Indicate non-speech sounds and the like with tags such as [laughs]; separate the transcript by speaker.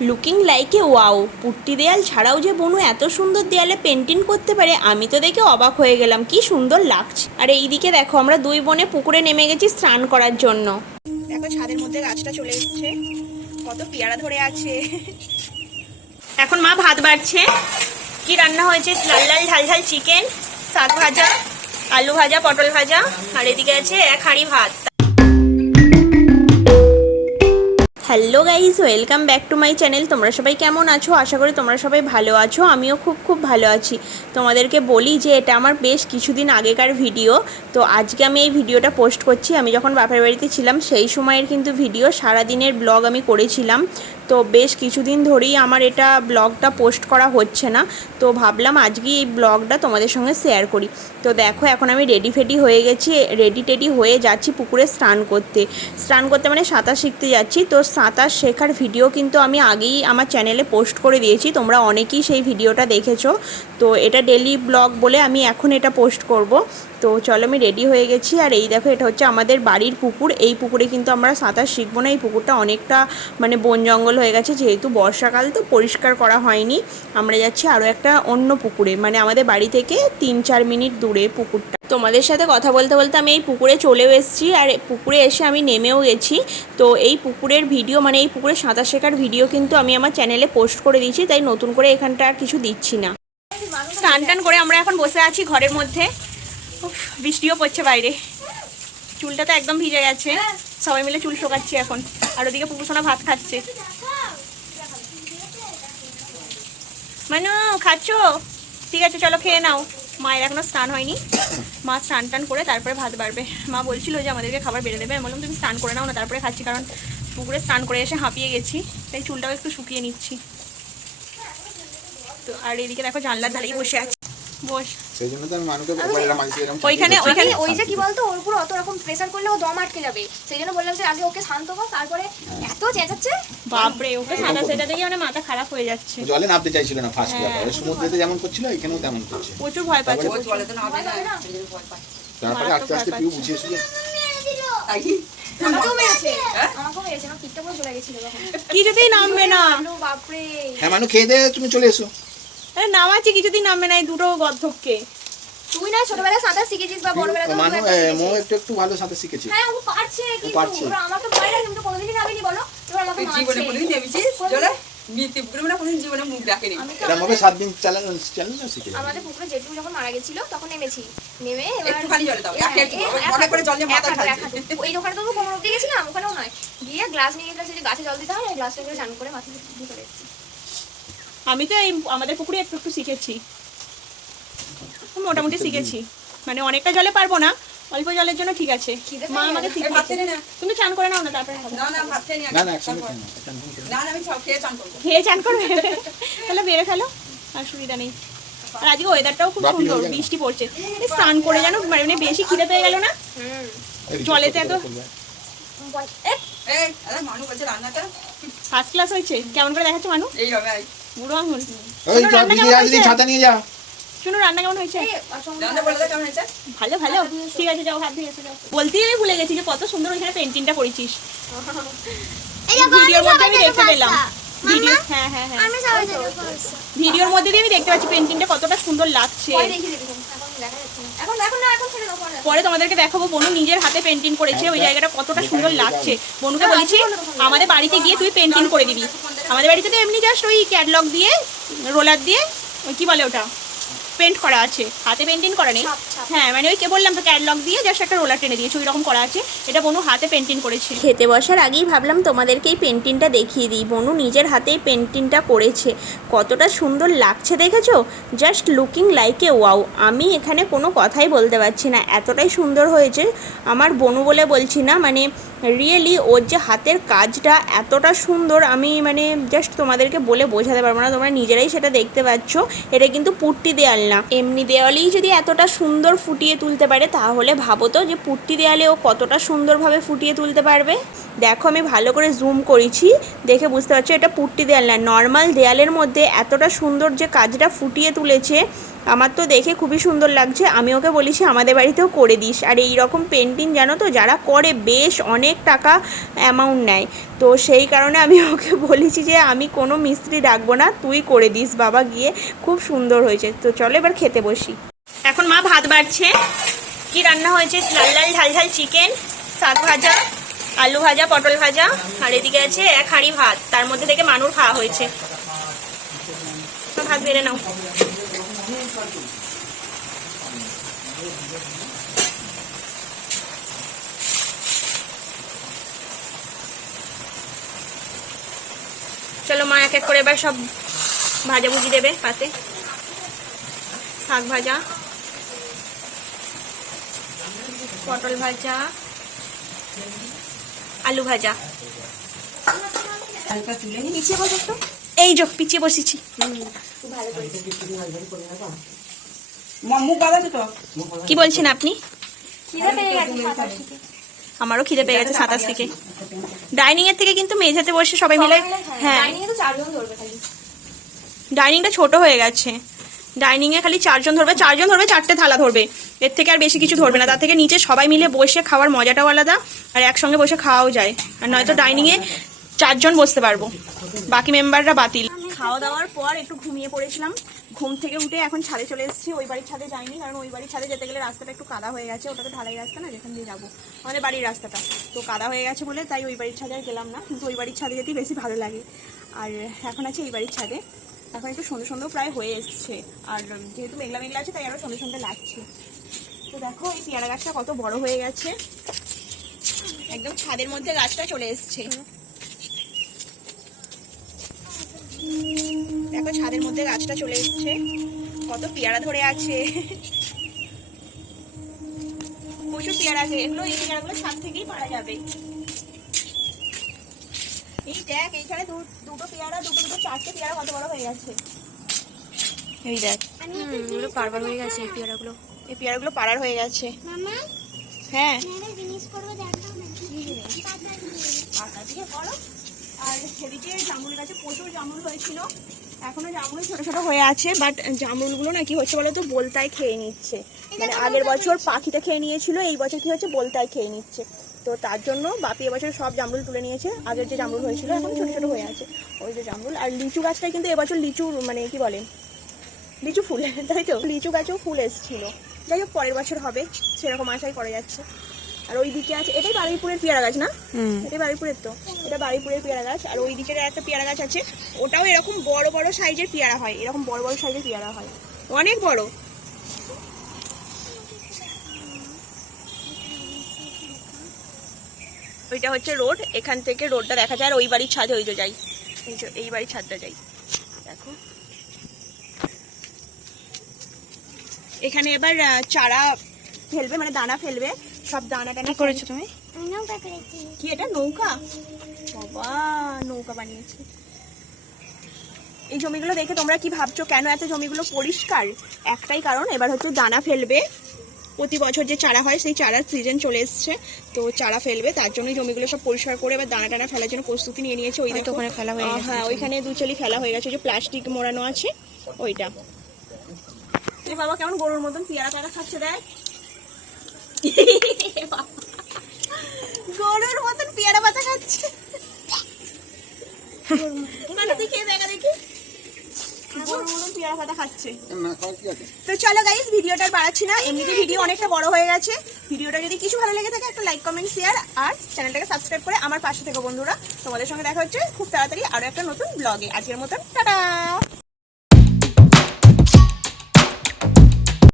Speaker 1: Looking লাইকে wow putty দেয়াল ছাড়াও যে বনু এত সুন্দর দেয়ালে পেন্টিং করতে পারে আমি তো দেখে অবাক হয়ে গেলাম। কি সুন্দর লাগছে। আর এইদিকে দেখো আমরা দুই বনে পুকুরে নেমে গেছি স্নান করার জন্য। দেখো ছাদের মধ্যে গাছটা চলে এসেছে। কত পেয়ারা ধরে আছে। এখন মা ভাত বাড়ছে। কি রান্না হয়েছে? লাল লাল ঝাল ঝাল চিকেন শাক ভাজা আলু ভাজা পটল ভাজা। আর এদিকে আছে এক হাঁড়ি ভাত। Hello guys welcome back to my channel. তোমরা সবাই কেমন আছো? আশা করি তোমরা সবাই ভালো আছো। আমিও খুব খুব ভালো আছি। তোমাদেরকে বলি যে, এটা আমার বেশ কিছুদিন আগেকার ভিডিও। তো আজকে আমি এই ভিডিওটা পোস্ট করছি। আমি যখন বাপের বাড়িতে ছিলাম, সেই সময়ের কিন্তু ভিডিও সারা দিনের ব্লগ আমি করেছিলাম। তো বেশ কিছুদিন ধরেই আমার এটা ব্লগটা পোস্ট করা হচ্ছে না। তো ভাবলাম আজকে এই ব্লগটা তোমাদের সঙ্গে শেয়ার করি। তো দেখো, এখন আমি রেডি ফেডি হয়ে গেছি, রেডি টেডি হয়ে যাচ্ছি পুকুরে স্নান করতে। স্নান করতে মানে সাঁতার শিখতে যাচ্ছি। তো সাঁতার শেখার ভিডিও কিন্তু আমি আগেই আমার চ্যানেলে পোস্ট করে দিয়েছি, তোমরা অনেকেই সেই ভিডিওটা দেখেছ। তো এটা ডেলি ব্লগ বলে আমি এখন এটা পোস্ট করব। তো চলো আমি রেডি হয়ে গেছি। আর এই দেখো, এটা হচ্ছে আমাদের বাড়ির পুকুর। এই পুকুরে কিন্তু আমরা সাঁতার শিখব না। এই পুকুরটা অনেকটা মানে বন জঙ্গল হয়ে গেছে। যেহেতু বর্ষাকাল, তো পরিষ্কার করা হয়নি। আমরা যাচ্ছি আরও একটা অন্য পুকুরে। মানে আমাদের বাড়ি থেকে তিন চার মিনিট দূরে পুকুরটা। তোমাদের সাথে কথা বলতে বলতে আমি এই পুকুরে চলেও এসেছি। আর পুকুরে এসে আমি নেমেও গেছি। তো এই পুকুরের ভিডিও মানে এই পুকুরে সাঁতার শেখার ভিডিও কিন্তু আমি আমার চ্যানেলে পোস্ট করে দিয়েছি। তাই নতুন করে এখানটা আর কিছু দিচ্ছি না। স্নান টান করে আমরা এখন বসে আছি ঘরের মধ্যে। বৃষ্টিও পড়ছে বাইরে। চুলটা তো একদম ভিজে গেছে। সবাই মিলে চুল শোকাচ্ছি এখন। আর ওদিকে পুকুরসোনা ভাত খাচ্ছে। মানু, খাচ্ছ? ঠিক আছে, চলো খেয়ে নাও। মায়ের এখনও স্নান হয়নি। মা স্নান টান করে তারপরে ভাত বাড়বে। মা বলছিল যে আমাদেরকে খাবার বেড়ে দেবে। আমি বললাম, তুমি স্নান করে নাও না, তারপরে খাচ্ছি। কারণ পুকুরে স্নান করে এসে হাঁপিয়ে গেছি। তাই চুলটাও একটু শুকিয়ে নিচ্ছি। তো আর এদিকে দেখো জানলার ধারেই বসে আছি। বস।
Speaker 2: সেই জন্য তো আমি মানুষকে বলে মাঝে এরকম
Speaker 1: ওইখানে ওইখানে
Speaker 3: ওই যে কি বলতো ওর উপর অত রকম প্রেসার করলে ও দম আটকে যাবে। সেই জন্য বললাম যে আগে ওকে শান্ত কর তারপরে এত চেঁচাচ্ছে।
Speaker 1: বাপরে ওকে সাদা সেটা দেখে মানে মাথা খারাপ হয়ে যাচ্ছে।
Speaker 2: জলে নামতে চাইছিল না ফার্স্ট ব্যাপারে সমুদ্রেতে যেমন করছিল এখানেও তেমন করছে।
Speaker 1: প্রচুর ভয় পাচ্ছে।
Speaker 2: তারপরে-
Speaker 3: ভয় পাবে না?
Speaker 2: তারপরে আস্তে আস্তে পিউ বুঝিয়ে শুয়ে
Speaker 3: আমাকেও মেরেছে। আমাকেও মেরেছে আমার পিঠটা পুরো চলে গেছিল তখন।
Speaker 1: কিছুতেই নামবে না।
Speaker 3: বাপরে।
Speaker 2: হ্যাঁ মানু খেয়ে দিয়ে তুমি চলে এসো।
Speaker 1: নামাচ্ছি কিছুতেই নামবে না এই দুটো গর্ধককে
Speaker 3: তুই না ছোটবেলায় সাঁতার শিখেছিস বা বড়বেলায়
Speaker 2: মানু মো একটু একটু ভালো সাঁতার শিখেছে।
Speaker 3: হ্যাঁ ও পারছে কিন্তু ওরা আমাকে ভয় লাগে কিন্তু কোনোদিনই নামিনি বলো। এবার আমাকে
Speaker 4: তুই জীবনে কোনোদিন নেমেছিস জলে মিথ্যে পুকুরে মানে কোনোদিন জীবনে মুখ
Speaker 3: তো
Speaker 2: এরকম ভাবে সাত দিন চালানো চালানো শিখে
Speaker 3: আমাদের পুকুরে জেঠু যখন মারা গেছিল তখন নেমেছি। নেমে এবার
Speaker 4: একটুখানি জলে দাও, এক
Speaker 3: হ্যাঁ,
Speaker 4: একটু,
Speaker 3: এক
Speaker 4: মনে করে জল নিয়ে মাথা।
Speaker 3: হাঁটু। ওই দোকানে তো কোমর অব্দি গেছিলাম ওখানেও নয়। গিয়ে গ্লাস নিয়ে গেছিলাম যে গাছে জল দিতে হয় গ্লাসটা করে চান করে মাথা দিয়ে চলে এসেছি।
Speaker 1: আমি তো এই আমাদের পুকুরে একটু একটু শিখেছি। মোটামুটি শিখেছি। মানে অনেকটা জলে পারব না অল্প জলের জন্য ঠিক আছে। মা আমাকে। তুমি চান করে নাও না তারপরে খাব।
Speaker 4: না না ভাত খেয়ে নি
Speaker 2: না না একসঙ্গে খেয়ে নাও, একসঙ্গে খেয়ে নাও।
Speaker 4: না না আমি সব খেয়ে চান করব।
Speaker 1: খেয়ে চান করবে? তাহলে বেড়ে ফেলো আর সুবিধা নেই। আর আজকে ওয়েদারটাও খুব সুন্দর বৃষ্টি পড়ছে। এই স্নান করে জানো মানে বেশি খিদে পেয়ে গেল না? জলেতে এত-
Speaker 2: করবে।
Speaker 3: এ,
Speaker 4: আরে মানু বলছে রান্নাটা।
Speaker 1: ফার্স্ট ক্লাস হয়েছে। কেমন করে দেখাচ্ছে মানু?
Speaker 4: এই হবে এই।
Speaker 1: বুড়ো আঙুল।
Speaker 2: ওই যা
Speaker 1: রান্না কেমন
Speaker 2: আসলি
Speaker 1: হয়েছে?
Speaker 2: ছাতা নিয়ে যা।
Speaker 1: শুনো রান্না কেমন ভালো ভালো। ঠিক আছে যাও হাত ধুয়ে এসো যাও। বলতেই আমি ভুলে গেছি যে কত সুন্দর ওইখানে পেন্টিংটা করেছিস। ভিডিওর মধ্যে আমি দেখতে পেলাম। ভিডিও হ্যাঁ হ্যাঁ হ্যাঁ। ভিডিওর মধ্যে দিয়ে আমি দেখতে পাচ্ছি পেন্টিংটা কতটা সুন্দর লাগছে।
Speaker 3: দেখা যাচ্ছে না। পরে
Speaker 1: তোমাদেরকে দেখাবো বনু নিজের হাতে পেন্টিং করেছে ওই জায়গাটা কতটা সুন্দর লাগছে। বনুকে বলেছি আমাদের বাড়িতে গিয়ে তুই পেন্টিং করে দিবি। আমাদের বাড়িতে তো এমনি জাস্ট ওই ক্যাটলগ দিয়ে রোলার দিয়ে ওই কি বলে ওটা? পেন্ট করা আছে। হাতে পেন্টিং করা নেই। হ্যাঁ মানে ওই কে বললাম তো ক্যাটলগ দিয়ে জাস্ট একটা রোলার টেনে দিয়েছে ওই রকম করা আছে। এটা বনু হাতে পেন্টিং করেছে। খেতে বসার আগেই ভাবলাম তোমাদেরকে এই পেন্টিংটা দেখিয়ে দিই। বনু নিজের হাতেই পেন্টিংটা করেছে। কতটা সুন্দর লাগছে দেখেছ? Just looking like a wow আমি এখানে কোনো কথাই বলতে পারছি না। এতটাই সুন্দর হয়েছে। আমার বনু বলে বলছি না মানে রিয়েলি ওর যে হাতের কাজটা এতটা সুন্দর আমি মানে জাস্ট তোমাদেরকে বলে বোঝাতে পারব না। তোমরা নিজেরাই সেটা দেখতে পাচ্ছ। এটা কিন্তু পুট্টি দেয়াল না। এমনি দেওয়ালেই যদি এতটা সুন্দর
Speaker 5: ফুটিয়ে তুলতে পারে, তাহলে ভাবো তো যে পুট্টি দেয়ালে ও কতটা সুন্দরভাবে ফুটিয়ে তুলতে পারবে। দেখো আমি ভালো করে জুম করেছি, দেখে বুঝতে পারছ এটা পুট্টি দেয়াল না। নর্মাল দেয়ালের মধ্যে এতটা সুন্দর যে কাজটা ফুটিয়ে তুলেছে আমার তো দেখে খুবই সুন্দর লাগছে। আমি ওকে বলেছি আমাদের বাড়িতেও করে দিস। আর এই রকম পেন্টিং জানো তো, যারা করে বেশ অনেক টাকা অ্যামাউন্ট নেয়। তো সেই কারণে আমি [laughs] ওকে বলেছি যে, আমি কোনো মিস্ত্রি ডাকবো না, তুই করে দিস, বাবা গিয়ে খুব সুন্দর হয়েছে। তো চলো এবার খেতে বসি। এখন মা ভাত বাড়ছে। কি রান্না হয়েছে? লাল লাল, ঝাল ঝাল চিকেন শাক ভাজা, আলু ভাজা, পটল ভাজা, আর এদিকে আছে এক হাঁড়ি ভাত। তার মধ্যে থেকে মানুর খাওয়া হয়েছে। ভাত বেড়ে নাও। চলো মা এক এক করে এবার সব ভাজা ভুজি দেবে পাতে। শাক ভাজা, পটল ভাজা, আলু ভাজা।
Speaker 4: হালকা তুলে নি
Speaker 5: পিছিয়ে বসো তো এই যো পিছিয়ে বসেছি। কি বলছেন আপনি? আমারও খিদে পেয়ে গেছে সাতাশ থেকে। ডাইনিং এর থেকে কিন্তু মেঝেতে বসে সবাই মিলে হ্যাঁ
Speaker 3: ডাইনিংয়ে তো চারজন ধরবে খালি।
Speaker 5: ডাইনিংটা ছোট হয়ে গেছে। ডাইনিং এ খালি চারজন ধরবে চারজন ধরবে চারটে থালা ধরবে। এর থেকে আর বেশি কিছু ধরবে না। তার থেকে নিচে সবাই মিলে বসে খাওয়ার মজাটাও আলাদা আর একসঙ্গে বসে খাওয়াও যায়। আর নয়তো ডাইনিং এ চারজন বসতে পারব। বাকি মেম্বাররা বাতিল। খাওয়া দাওয়ার পর একটু ঘুমিয়ে পড়েছিলাম। ঘুম থেকে উঠে এখন ছাদে চলে এসেছি। ওই বাড়ির ছাদে যাইনি, কারণ ওই বাড়ির ছাদে যেতে গেলে রাস্তাটা একটু কাদা হয়ে গেছে। ওটা তো ঢালাই রাস্তা না, যেখান দিয়ে যাব। আমাদের বাড়ির রাস্তাটা। তো কাদা হয়ে গেছে বলে তাই ওই বাড়ির ছাদে আর গেলাম না। কিন্তু ওই বাড়ির ছাদে যেতেই বেশি ভালো লাগে। আর এখন আছে এই বাড়ির ছাদে। এখন একটু সন্ধ্যে সন্ধ্যে প্রায় হয়ে এসছে। আর যেহেতু মেঘলা মেঘলা আছে, তাই আরও সন্ধ্যে সন্ধ্যে লাগছে। তো দেখো, এই পেয়ারা গাছটা কত বড় হয়ে গেছে। একদম ছাদের মধ্যে গাছটা চলে এসছে। দেখো ছাদের মধ্যে গাছটা চলে এসছে। কত পেয়ারা ধরে আছে। প্রচুর পেয়ারা আছে। এগুলো এই পেয়ারাগুলো ছাদ থেকেই পারা যাবে। এই দেখ এইখানে দু- দুটো পেয়ারা দুটো দুটো চারটে পেয়ারা কত বড় হয়ে গেছে। এই দেখ।
Speaker 3: এগুলো পারবার হয়ে গেছে এই পেয়ারাগুলো।
Speaker 5: এই পেয়ারাগুলো পাড়ার হয়ে গেছে। হ্যাঁ।
Speaker 6: জিনিস করব
Speaker 5: আর সেদিকে জামুল গাছে প্রচুর জামুল হয়েছিল। এখনও জামুল ছোট ছোট হয়ে আছে বাট জামুলগুলো না কি হচ্ছে বলো তো বলতায় খেয়ে নিচ্ছে। মানে আগের বছর পাখিতে খেয়ে নিয়েছিল এই বছর কি হচ্ছে বলতায় খেয়ে নিচ্ছে। তো তার জন্য বাপি এবছর সব জামরুল তুলে নিয়েছে। আগের যে জামরুল হয়েছিল এখন ছোট ছোট হয়ে আছে। ওই যে জামরুল। আর লিচু গাছটাই কিন্তু এবছর লিচু মানে কি বলে লিচু ফুল তাই তো? লিচু গাছেও ফুল এসেছিল। যাই হোক পরের বছর হবে সেরকম আশাই করা যাচ্ছে। আর ওই দিকে আছে এটাই বারুইপুরের পেয়ারা গাছ না? এটাই বারুইপুরের তো। এটা বারুইপুরের পেয়ারা গাছ আর ওই দিকের একটা পেয়ারা গাছ আছে ওটাও এরকম বড় বড় সাইজের পেয়ারা হয় এরকম বড় বড় সাইজের পেয়ারা হয়। অনেক বড়। ওইটা হচ্ছে রোড এখান থেকে রোডটা দেখা যায় আর ওই বাড়ির ছাদে ওই যে যাই। এই যে এই বাড়ির ছাদটা যাই। দেখো। এখানে এবার চারা ফেলবে মানে দানা ফেলবে। সব দানা দানা করেছ তুমি?
Speaker 6: নৌকা করেছি।
Speaker 5: কি এটা নৌকা? বাবা নৌকা বানিয়েছে। এই জমিগুলো দেখে তোমরা কি ভাবছ? কেন এত জমিগুলো পরিষ্কার? একটাই কারণ এবার হয়তো দানা ফেলবে। প্রতি বছর যে চারা হয় সেই চারার সিজন চলে এসছে। তো চারা ফেলবে তার জন্য জমিগুলো সব পরিষ্কার করে এবার দানা টানা ফেলার জন্য প্রস্তুতি নিয়ে নিয়েছে ওই ওখানে ফেলা হয়ে গেছে হ্যাঁ ওইখানে দুচলি ফেলা হয়ে গেছে যে প্লাস্টিক মোড়ানো আছে ওইটা। বাবা কেমন গরুর মতন পেয়ারা পেয়ারা খাচ্ছে দেখ। গরুর মতন পেয়ারা পাতা খাচ্ছে। মানে তো চলো গাইস ভিডিওটা বাড়াচ্ছি না। এমনিতে ভিডিও অনেকটা বড় হয়ে গেছে। ভিডিওটা যদি কিছু ভালো লেগে থাকে একটা লাইক কমেন্ট শেয়ার আর চ্যানেলটাকে সাবস্ক্রাইব করে আমার পাশে থেকে বন্ধুরা। তোমাদের সঙ্গে দেখা হচ্ছে খুব তাড়াতাড়ি আরও একটা নতুন ব্লগে আজকের মতন টাটা!